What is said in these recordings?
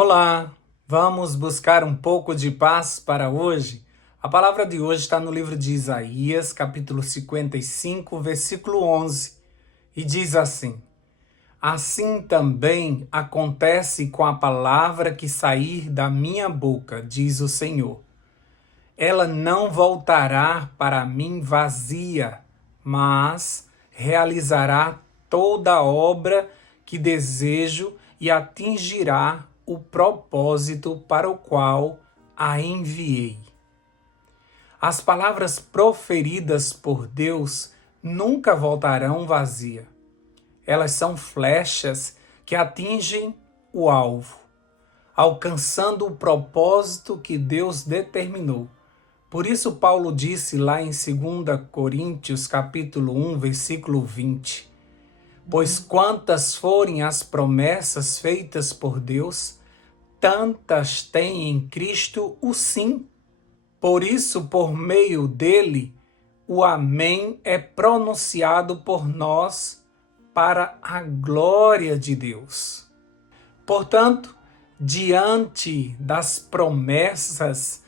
Olá, vamos buscar um pouco de paz para hoje? A palavra de hoje está no livro de Isaías, capítulo 55, versículo 11, e diz assim: Assim também acontece com a palavra que sair da minha boca, diz o Senhor. Ela não voltará para mim vazia, mas realizará toda a obra que desejo e atingirá o propósito para o qual a enviei. As palavras proferidas por Deus nunca voltarão vazia. Elas são flechas que atingem o alvo, alcançando o propósito que Deus determinou. Por isso Paulo disse lá em 2 Coríntios capítulo 1, versículo 20: Pois quantas forem as promessas feitas por Deus, tantas tem em Cristo o sim. Por isso, por meio dele, o amém é pronunciado por nós para a glória de Deus. Portanto, diante das promessas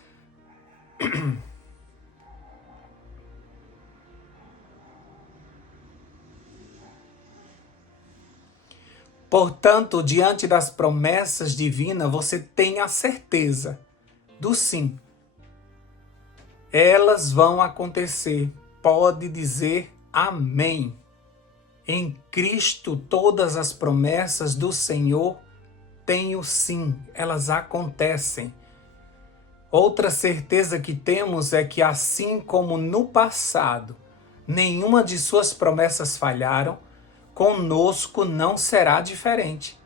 Portanto, diante das promessas divinas, você tem a certeza do sim. Elas vão acontecer. Pode dizer amém. Em Cristo, todas as promessas do Senhor têm o sim. Elas acontecem. Outra certeza que temos é que, assim como no passado, nenhuma de suas promessas falharam, conosco não será diferente.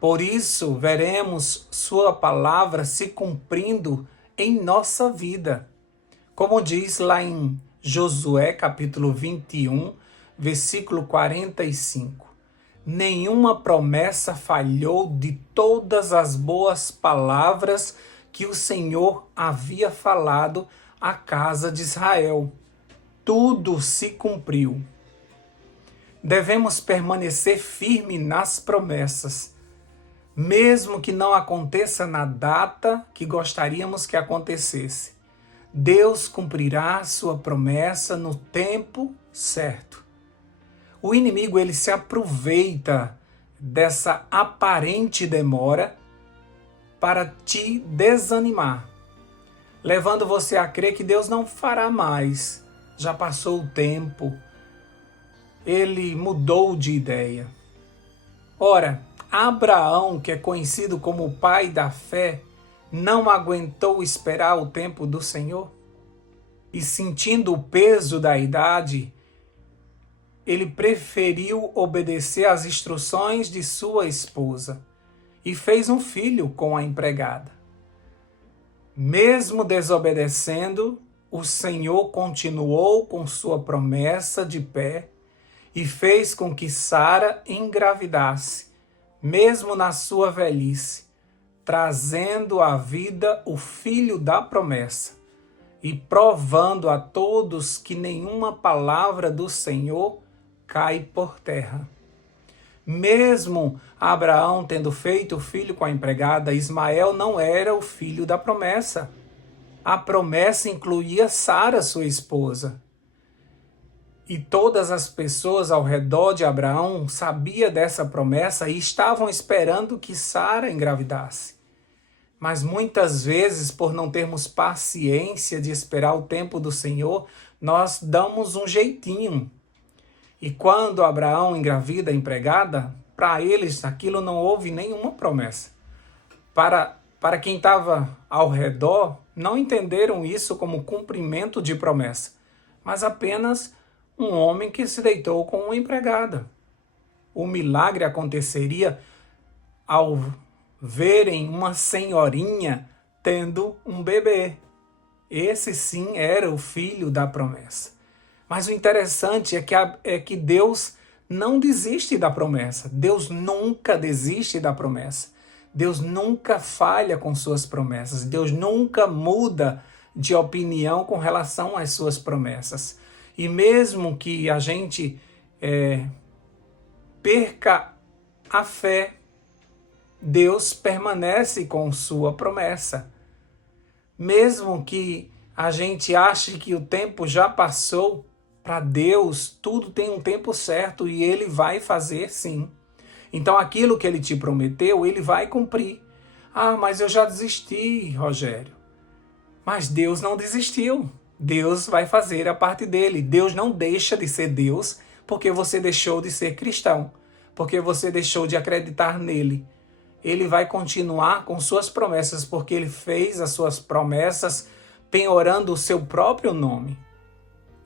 Por isso, veremos sua palavra se cumprindo em nossa vida. Como diz lá em Josué, capítulo 21, versículo 45. Nenhuma promessa falhou de todas as boas palavras que o Senhor havia falado à casa de Israel. Tudo se cumpriu. Devemos permanecer firme nas promessas, mesmo que não aconteça na data que gostaríamos que acontecesse. Deus cumprirá sua promessa no tempo certo. O inimigo ele se aproveita dessa aparente demora para te desanimar, levando você a crer que Deus não fará mais. Já passou o tempo, ele mudou de ideia. Ora, Abraão, que é conhecido como o pai da fé, não aguentou esperar o tempo do Senhor? E sentindo o peso da idade, ele preferiu obedecer às instruções de sua esposa e fez um filho com a empregada. Mesmo desobedecendo, o Senhor continuou com sua promessa de pé e fez com que Sara engravidasse, mesmo na sua velhice, trazendo à vida o filho da promessa e provando a todos que nenhuma palavra do Senhor cai por terra. Mesmo Abraão tendo feito o filho com a empregada, Ismael não era o filho da promessa. A promessa incluía Sara, sua esposa. E todas as pessoas ao redor de Abraão sabiam dessa promessa e estavam esperando que Sara engravidasse. Mas muitas vezes, por não termos paciência de esperar o tempo do Senhor, nós damos um jeitinho. E quando Abraão engravida a empregada, para eles aquilo não houve nenhuma promessa. Para quem estava ao redor, não entenderam isso como cumprimento de promessa, mas apenas um homem que se deitou com uma empregada. O milagre aconteceria ao verem uma senhorinha tendo um bebê. Esse sim era o filho da promessa. Mas o interessante é que Deus não desiste da promessa. Deus nunca desiste da promessa. Deus nunca falha com suas promessas. Deus nunca muda de opinião com relação às suas promessas. E mesmo que a gente perca a fé, Deus permanece com sua promessa. Mesmo que a gente ache que o tempo já passou, para Deus tudo tem um tempo certo e Ele vai fazer sim. Então aquilo que Ele te prometeu, Ele vai cumprir. Ah, mas eu já desisti, Rogério. Mas Deus não desistiu. Deus vai fazer a parte dele. Deus não deixa de ser Deus porque você deixou de ser cristão, porque você deixou de acreditar nele. Ele vai continuar com suas promessas porque ele fez as suas promessas penhorando o seu próprio nome.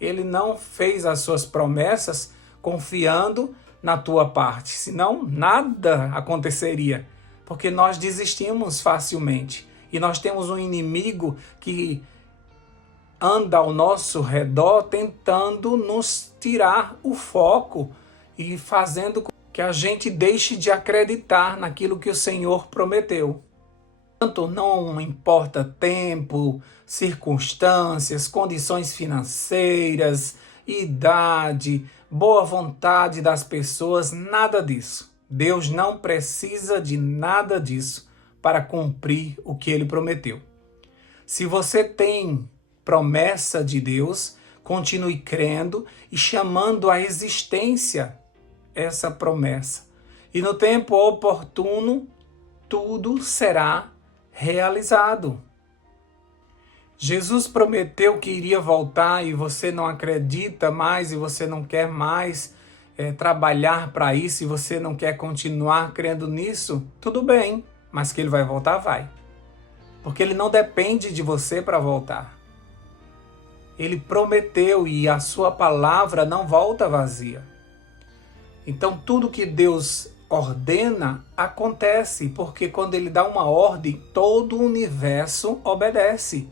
Ele não fez as suas promessas confiando na tua parte, senão nada aconteceria, porque nós desistimos facilmente e nós temos um inimigo que anda ao nosso redor tentando nos tirar o foco e fazendo com que a gente deixe de acreditar naquilo que o Senhor prometeu. Tanto não importa tempo, circunstâncias, condições financeiras, idade, boa vontade das pessoas, nada disso. Deus não precisa de nada disso para cumprir o que Ele prometeu. Se você tem promessa de Deus, continue crendo e chamando à existência essa promessa. E no tempo oportuno, tudo será realizado. Jesus prometeu que iria voltar e você não acredita mais e você não quer mais trabalhar para isso e você não quer continuar crendo nisso, tudo bem, mas que Ele vai voltar, vai. Porque Ele não depende de você para voltar. Ele prometeu e a sua palavra não volta vazia. Então tudo que Deus ordena acontece, porque quando Ele dá uma ordem, todo o universo obedece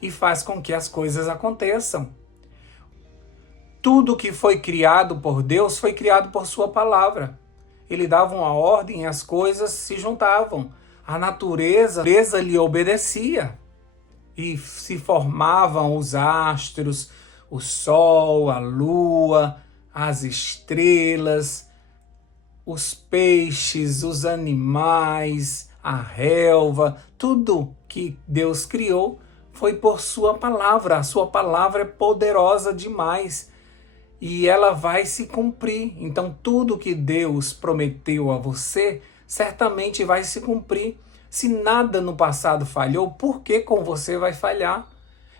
e faz com que as coisas aconteçam. Tudo que foi criado por Deus foi criado por sua palavra. Ele dava uma ordem e as coisas se juntavam. A natureza lhe obedecia. E se formavam os astros, o sol, a lua, as estrelas, os peixes, os animais, a relva, tudo que Deus criou foi por sua palavra. A sua palavra é poderosa demais e ela vai se cumprir. Então tudo que Deus prometeu a você certamente vai se cumprir. Se nada no passado falhou, por que com você vai falhar?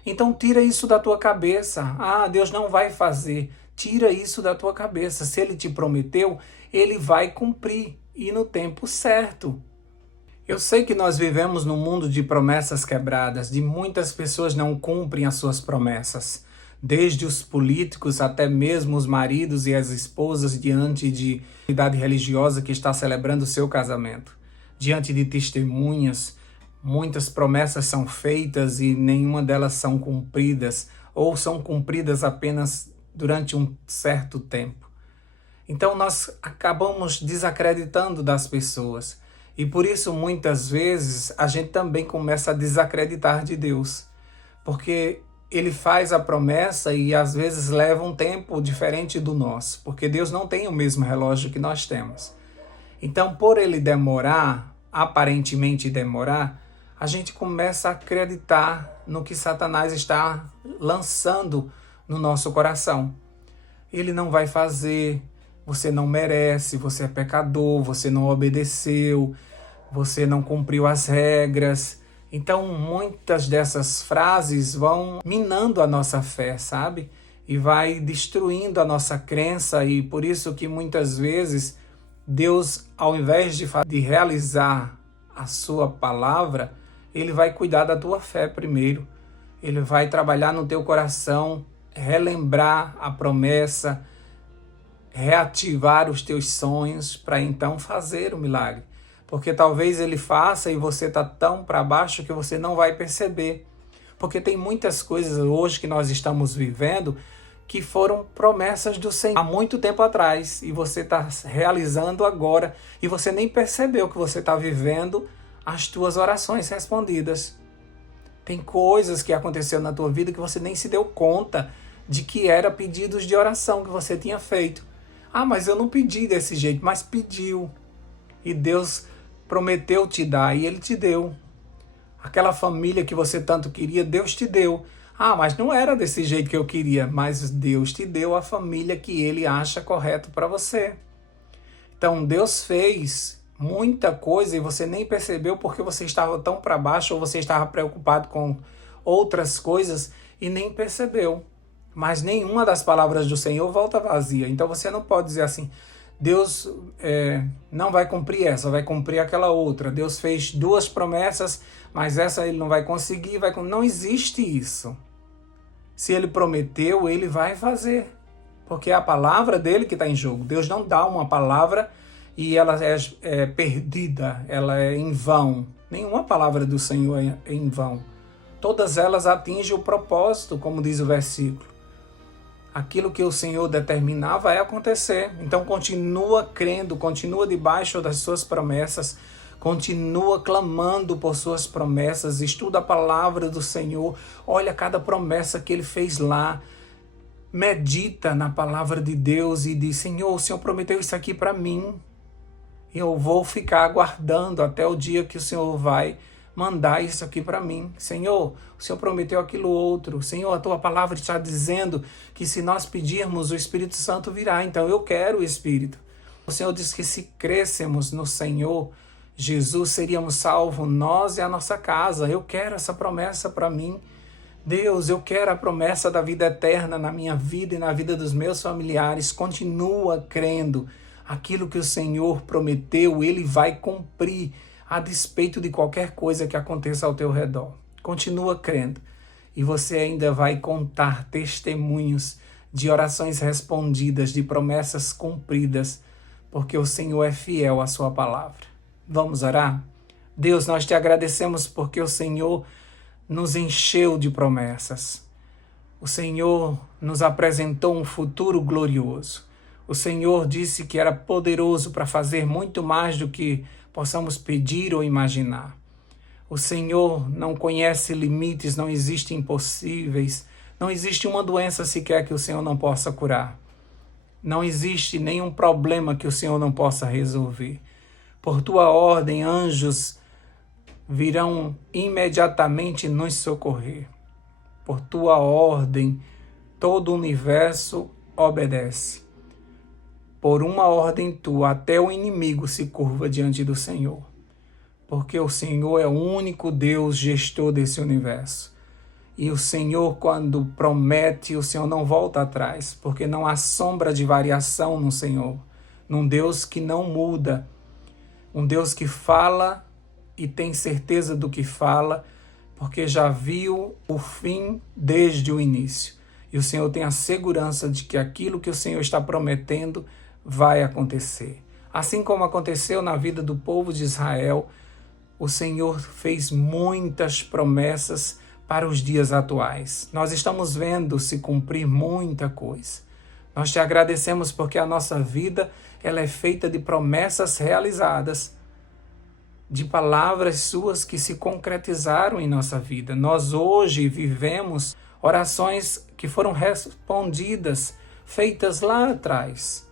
Então tira isso da tua cabeça. Ah, Deus não vai fazer. Tira isso da tua cabeça. Se Ele te prometeu, Ele vai cumprir e no tempo certo. Eu sei que nós vivemos num mundo de promessas quebradas, de muitas pessoas não cumprem as suas promessas. Desde os políticos até mesmo os maridos e as esposas diante de comunidade religiosa que está celebrando o seu casamento. Diante de testemunhas, muitas promessas são feitas e nenhuma delas são cumpridas, ou são cumpridas apenas durante um certo tempo. Então nós acabamos desacreditando das pessoas. E por isso muitas vezes a gente também começa a desacreditar de Deus. Porque Ele faz a promessa e às vezes leva um tempo diferente do nosso. Porque Deus não tem o mesmo relógio que nós temos. Então por Ele demorar, aparentemente demorar, a gente começa a acreditar no que Satanás está lançando no nosso coração. Ele não vai fazer, você não merece, você é pecador, você não obedeceu, você não cumpriu as regras. Então muitas dessas frases vão minando a nossa fé, sabe? E vai destruindo a nossa crença e por isso que muitas vezes Deus, ao invés de realizar a sua palavra, Ele vai cuidar da tua fé primeiro. Ele vai trabalhar no teu coração, relembrar a promessa, reativar os teus sonhos para então fazer o milagre. Porque talvez Ele faça e você está tão para baixo que você não vai perceber. Porque tem muitas coisas hoje que nós estamos vivendo que foram promessas do Senhor há muito tempo atrás e você está realizando agora e você nem percebeu que você está vivendo as tuas orações respondidas. Tem coisas que aconteceu na tua vida que você nem se deu conta de que era pedidos de oração que você tinha feito. Ah, mas eu não pedi desse jeito, mas pediu. E Deus prometeu te dar e Ele te deu. Aquela família que você tanto queria, Deus te deu. Ah, mas não era desse jeito que eu queria, mas Deus te deu a família que Ele acha correto para você. Então Deus fez muita coisa e você nem percebeu porque você estava tão para baixo ou você estava preocupado com outras coisas e nem percebeu. Mas nenhuma das palavras do Senhor volta vazia. Então você não pode dizer assim, Deus não vai cumprir essa, vai cumprir aquela outra. Deus fez 2 promessas, mas essa Ele não vai conseguir. Não existe isso. Se Ele prometeu, Ele vai fazer. Porque é a palavra dele que está em jogo. Deus não dá uma palavra e ela é perdida, ela é em vão. Nenhuma palavra do Senhor é em vão. Todas elas atingem o propósito, como diz o versículo. Aquilo que o Senhor determinar vai acontecer. Então continua crendo, continua debaixo das suas promessas, continua clamando por suas promessas, estuda a palavra do Senhor, olha cada promessa que Ele fez lá, medita na palavra de Deus e diz, Senhor, o Senhor prometeu isso aqui para mim. Eu vou ficar aguardando até o dia que o Senhor vai mandar isso aqui para mim. Senhor, o Senhor prometeu aquilo outro. Senhor, a tua palavra está dizendo que se nós pedirmos, o Espírito Santo virá. Então eu quero o Espírito. O Senhor diz que se crescemos no Senhor Jesus, seríamos salvos nós e a nossa casa. Eu quero essa promessa para mim. Deus, eu quero a promessa da vida eterna na minha vida e na vida dos meus familiares. Continua crendo. Aquilo que o Senhor prometeu, Ele vai cumprir, a despeito de qualquer coisa que aconteça ao teu redor. Continua crendo. E você ainda vai contar testemunhos de orações respondidas, de promessas cumpridas, porque o Senhor é fiel à sua palavra. Vamos orar? Deus, nós te agradecemos porque o Senhor nos encheu de promessas. O Senhor nos apresentou um futuro glorioso. O Senhor disse que era poderoso para fazer muito mais do que possamos pedir ou imaginar. O Senhor não conhece limites, não existem impossíveis, não existe uma doença sequer que o Senhor não possa curar. Não existe nenhum problema que o Senhor não possa resolver. Por tua ordem, anjos virão imediatamente nos socorrer. Por tua ordem, todo o universo obedece. Por uma ordem tua, até o inimigo se curva diante do Senhor. Porque o Senhor é o único Deus gestor desse universo. E o Senhor, quando promete, o Senhor não volta atrás, porque não há sombra de variação no Senhor. Num Deus que não muda, um Deus que fala e tem certeza do que fala, porque já viu o fim desde o início. E o Senhor tem a segurança de que aquilo que o Senhor está prometendo vai acontecer. Assim como aconteceu na vida do povo de Israel, o Senhor fez muitas promessas para os dias atuais. Nós estamos vendo se cumprir muita coisa. Nós te agradecemos porque a nossa vida ela é feita de promessas realizadas, de palavras suas que se concretizaram em nossa vida. Nós hoje vivemos orações que foram respondidas, feitas lá atrás.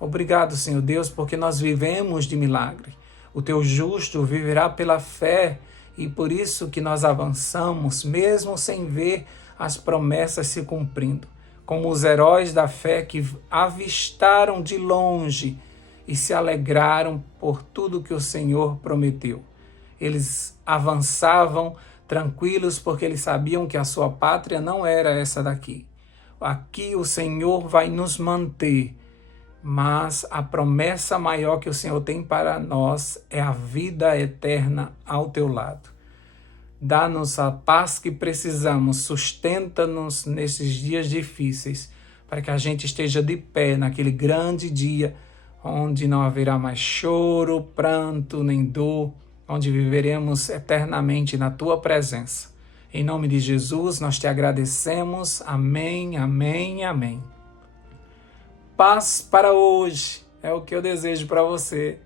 Obrigado, Senhor Deus, porque nós vivemos de milagre. O teu justo viverá pela fé e por isso que nós avançamos, mesmo sem ver as promessas se cumprindo. Como os heróis da fé que avistaram de longe e se alegraram por tudo que o Senhor prometeu. Eles avançavam tranquilos porque eles sabiam que a sua pátria não era essa daqui. Aqui o Senhor vai nos manter, mas a promessa maior que o Senhor tem para nós é a vida eterna ao teu lado. Dá-nos a paz que precisamos, sustenta-nos nesses dias difíceis, para que a gente esteja de pé naquele grande dia, onde não haverá mais choro, pranto, nem dor, onde viveremos eternamente na tua presença. Em nome de Jesus, nós te agradecemos. Amém, amém, amém. Paz para hoje é o que eu desejo para você.